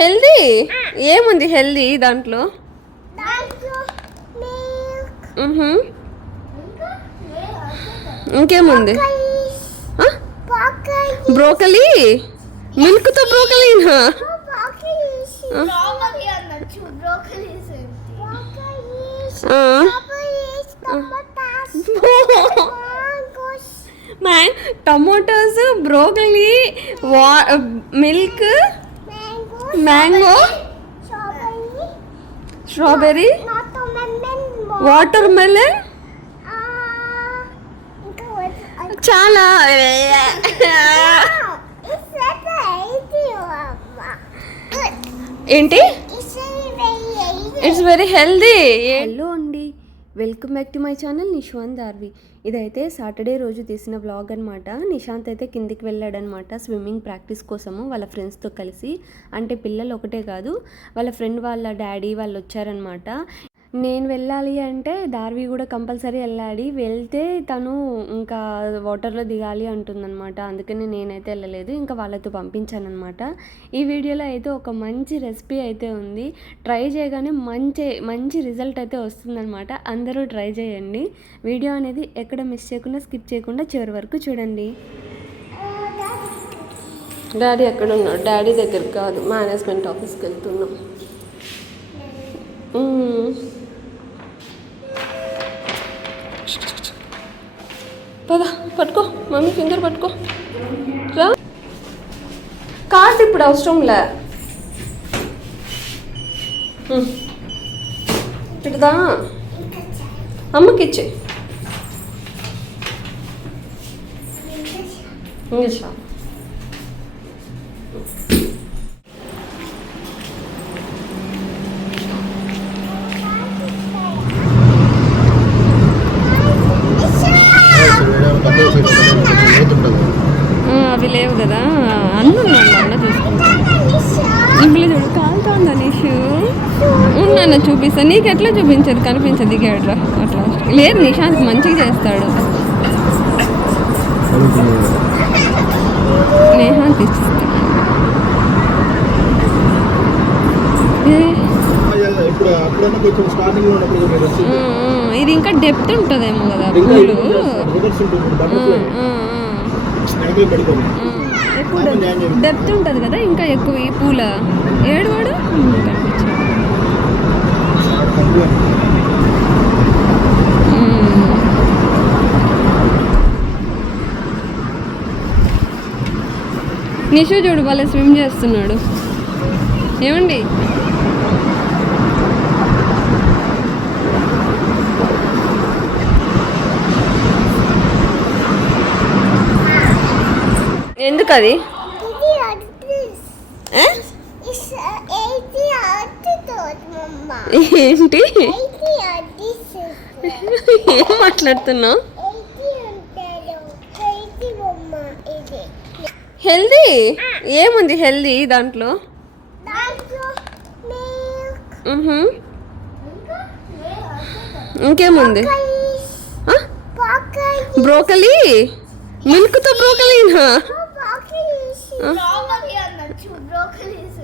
Healthy? ఏముంది healthy దాంట్లో. ఇంకేముంది? బ్రోకలీ? మిల్క్తో బ్రోకలీనా? స్ట్రాబెరీ అనొచ్చు. బ్రోకలీస్ ఆ. మ్యాం టమోటాస్ బ్రోకలీ వా milk mango strawberry water melon చాలా ఏంటి it's very healthy hello welcome back to my channel Nishant Darvi. ఇదైతే సాటర్డే రోజు తీసిన వ్లాగ్ అనమాట నిశాంత్ అయితే కిందికి వెళ్ళాడనమాట స్విమ్మింగ్ ప్రాక్టీస్ కోసము వాళ్ళ ఫ్రెండ్స్తో కలిసి. అంటే పిల్లలు ఒకటే కాదు వాళ్ళ ఫ్రెండ్ వాళ్ళ డాడీ వాళ్ళు వచ్చారనమాట నేను వెళ్ళాలి అంటే దార్వి కూడా కంపల్సరీ వెళ్ళాలి. వెళ్తే తను ఇంకా వాటర్లో దిగాలి అంటుందన్నమాట. అందుకని నేనైతే వెళ్ళలేదు. ఇంకా వాళ్ళతో పంపించానమాట ఈ వీడియోలో అయితే ఒక మంచి రెసిపీ అయితే ఉంది. ట్రై చేయగానే మంచి మంచి రిజల్ట్ అయితే వస్తుందన్నమాట. అందరూ ట్రై చేయండి. వీడియో అనేది ఎక్కడ మిస్ చేయకుండా స్కిప్ చేయకుండా చివరి వరకు చూడండి. డాడీ ఎక్కడ ఉన్నాడు డాడీ దగ్గర కాదు. మేనేజ్మెంట్ ఆఫీస్కి వెళ్తున్నాం. పట్టుకో మమ్మీ ఫింగర్ పట్టుకో రా కార్డు ఇప్పుడు అవసరంలే మ్మ్. ఇటుదా అమ్మకి ఇచ్చే ఇంగ్లీష్ అవి లేవు కదా. అన్నీ ఉన్నాను అన్న చూసుకుంటాను ఇప్పుడు చూడు కాలుతోంది అనీషు ఉన్నాను చూపిస్తా. నీకు ఎట్లా చూపించదు? కనిపించదు దిగాడు అట్లా. లేదు నిశాంత్ మంచిగా చేస్తాడు. నేహాంత్ ఇచ్చిస్తాను ఇది ఇంకా డెప్త్ ఉంటుందేమో కదా పూలు. ఎక్కువ ఉంటుంది డెప్త్ ఉంటుంది కదా ఇంకా ఎక్కువ ఈ పూల. ఏడు వాడు? కనిపించాడు నిషు చూడు వాళ్ళ స్విమ్ చేస్తున్నాడు. ఏమండి? ఎందుకు అది ఏ? ఏంటి? ఏం మాట్లాడుతున్నావు? హెల్దీ? ఏముంది హెల్దీ దాంట్లో. ఇంకేముంది? బ్రోకలీ మిల్క్తో బ్రోకలీనా స్ట్రాబెరీ అనొచ్చు బ్రోకలీస్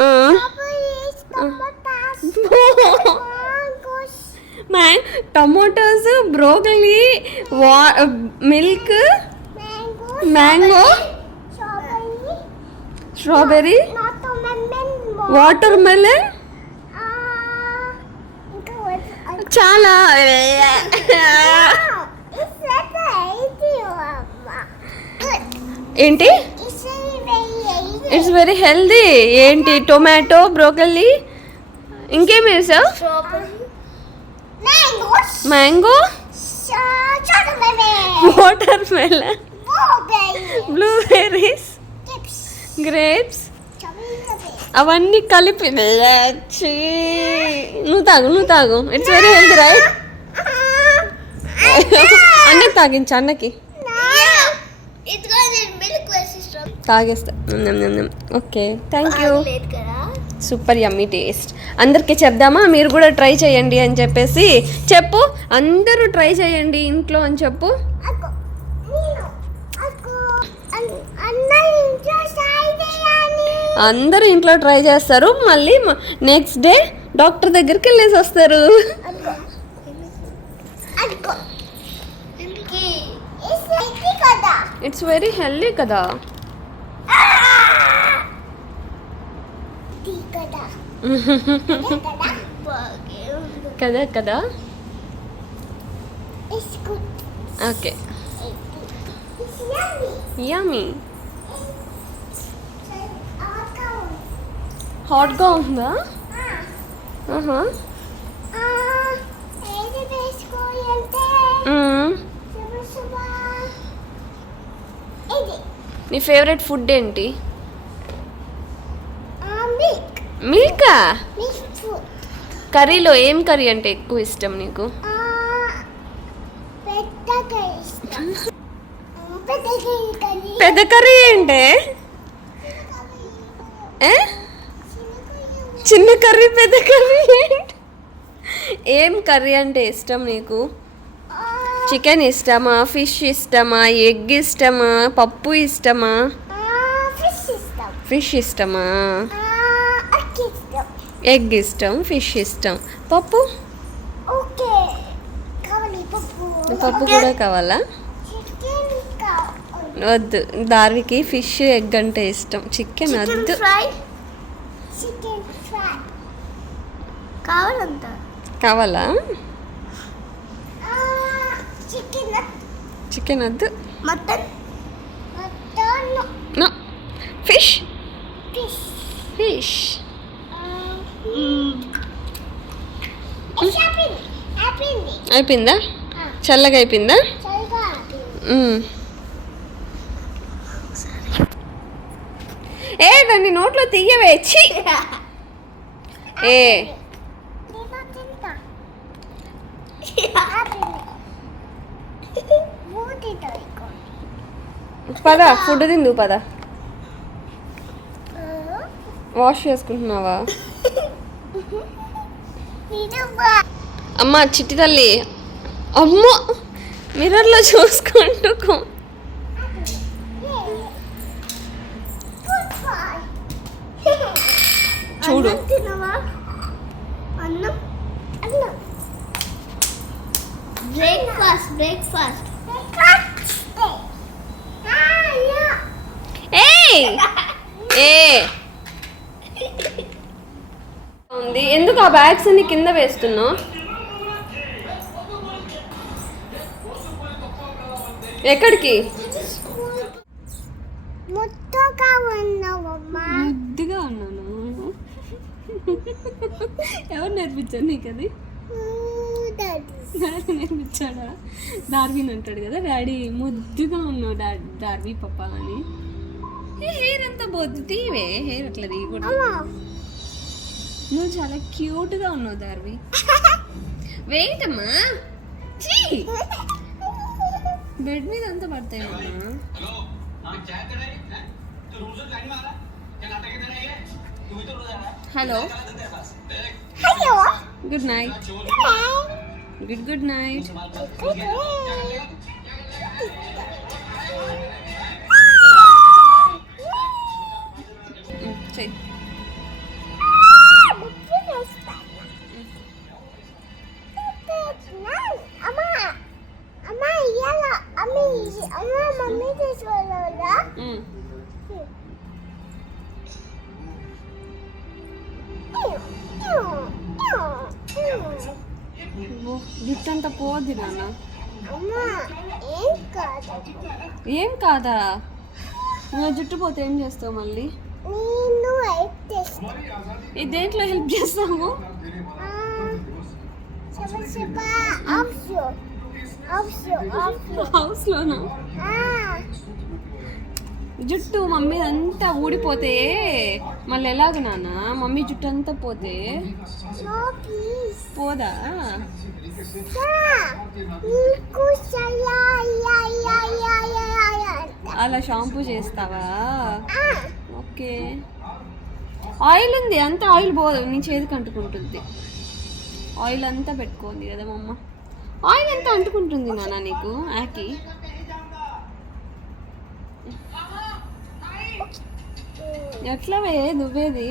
ఆ. మ్యాం టమోటాస్ బ్రోకలీ వా milk mango strawberry water melon చాలా ఏంటి? ఇట్స్ వెరీ హెల్దీ ఏంటి? టొమాటో బ్రోకలీ ఇంకేం వేసావు mango water melon blueberries grapes అవన్నీ కలిపి. నువ్వు తాగు నువ్వు తాగు. ఇట్స్ వెరీ హెల్తీ రైట్ అన్నకి తాగించు అన్నకి ఇదిగో నేను మిల్క్ వేసిస్తాం తాగేస్తా. Okay. Thank you super yummy taste. అందరికీ చెప్దామా? మీరు కూడా ట్రై చేయండి అని చెప్పేసి. చెప్పు. అందరూ ట్రై చేయండి ఇంట్లో అని చెప్పు. అందరూ ఇంట్లో ట్రై చేస్తారు. మళ్ళీ నెక్స్ట్ డే డాక్టర్ దగ్గరికి వెళ్ళేసి వస్తారు. ఇట్స్ వెరీ హెల్దీ కదా ఇది కదా కదా? ఓకే. యమీ హాట్గా ఉందా? ఇది నీ ఫేవరెట్ ఫుడ్ ఏంటి? మిల్క్? కర్రీలో ఏం కర్రీ అంటే ఎక్కువ ఇష్టం నీకు? పెద్ద కర్రీ ఏంటే? ఏ? చిన్న కర్రీ పెద్ద కర్రీ ఏం కర్రీ అంటే ఇష్టం నీకు? చికెన్ ఇష్టమా? ఫిష్ ఇష్టమా? ఎగ్ ఇష్టమా? పప్పు ఇష్టమా? ఫిష్ ఇష్టం. ఫిష్ ఇష్టమా? ఎగ్ ఇష్టం ఫిష్ ఇష్టం. పప్పు? పప్పు. కూడా కావాలా? వద్దు. దార్వికి ఫిష్ ఎగ్ అంటే ఇష్టం. చికెన్ వద్దు. కావాలా? చికెన్ వద్దు. ఫిష్. ఫిష్. అయిపోయింది? చల్లగా అయిపోయిందా. ఏ దాన్ని నోట్లో తీయవే ఛీ! ఏ. పద ఫుడ్ తిందు పద. వాష్ చేసుకుంటున్నావా? అమ్మ చిట్టి తల్లి. అమ్మ మిర్రర్లో చూసుకుంటూ చూడు. బ్రేక్ఫాస్ట్ బ్రేక్ఫాస్ట్ ఏయ్! ఏ ఉంది ఎందుకు ఆ బ్యాగ్స్ అన్ని కింద వేస్తున్నావు? ఎక్కడికి? ముద్దగా ఉన్నాను. ఎవరు నేర్పించారు నీకు అది? డాడీ. నేర్పించాడా? డార్విన్ అంటాడు కదా డాడీ ముద్దుగా ఉన్నావు డా- డార్వి పప్ప అని. హెయిర్ అంతా బొద్దు తీవే హెయిర్ అట్లా తీయకూడదు నువ్వు చాలా క్యూట్గా ఉన్నావు దార్వి. వెయిట్ అమ్మా బెడ్ మీద అంతా పడతాయి hello hello. Good night. Good good night. చెయ్యి నాన్న. ఏం కాదు. నువ్వు జుట్టు పోతే ఏం చేస్తావు మళ్ళీ? ఈ దేంట్లో హెల్ప్ ఆఫ్షో హౌస్లోనా జుట్టు మమ్మీ అంతా ఊడిపోతే మళ్ళీ ఎలాగ నాన్న? మమ్మీ జుట్టు అంతా పోతే? పోదా? అలా షాంపూ చేస్తావా? ఓకే. ఆయిల్ ఉంది అంతా ఆయిల్ పోదు నీ చేతికి అంటుకుంటుంది. ఆయిల్ అంతా పెట్టుకోండి కదా మా అమ్మ ఆయిల్ అంతా అంటుకుంటుంది నాన్న నీకు ఆకి? ఎట్లా వే నువ్వేది?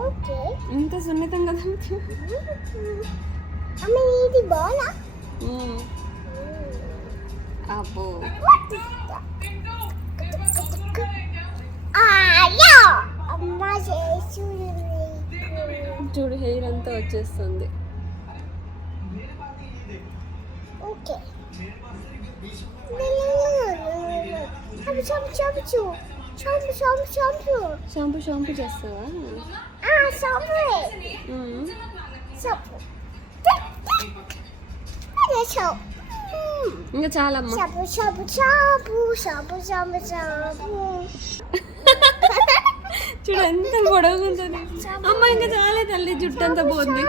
ఓకే. ఇంత సున్నితం కదా అమ్మ ఇది బాలా. అబ్బో. చూడు హెయిర్ అంతా వచ్చేస్తుంది. ఓకే. షాంపూ షాంపూ చేస్తావా. చంపు అదే చంపు ఇంకా చూడు ఎంత పొడవుందని అమ్మ ఇంకా చాలే తల్లి జుట్టు అంతా పోతుంది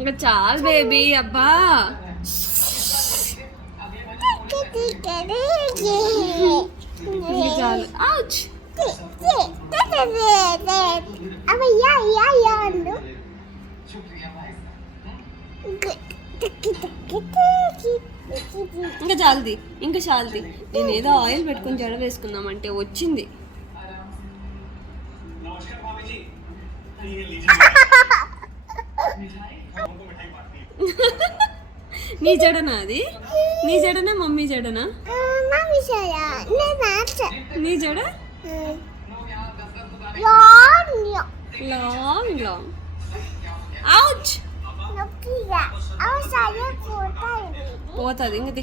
ఇంకా చాలు బేబీ అబ్బా చాలది ఇంకా చాలది. నేను ఏదో ఆయిల్ పెట్టుకుని జడ వేసుకుందామంటే వచ్చింది. నీ జడనా అది? నీ జడనా మమ్మీ జడనా? నీ జడ? Long long. లాంగ్ అవుచ్ పోతుంది ఇంకది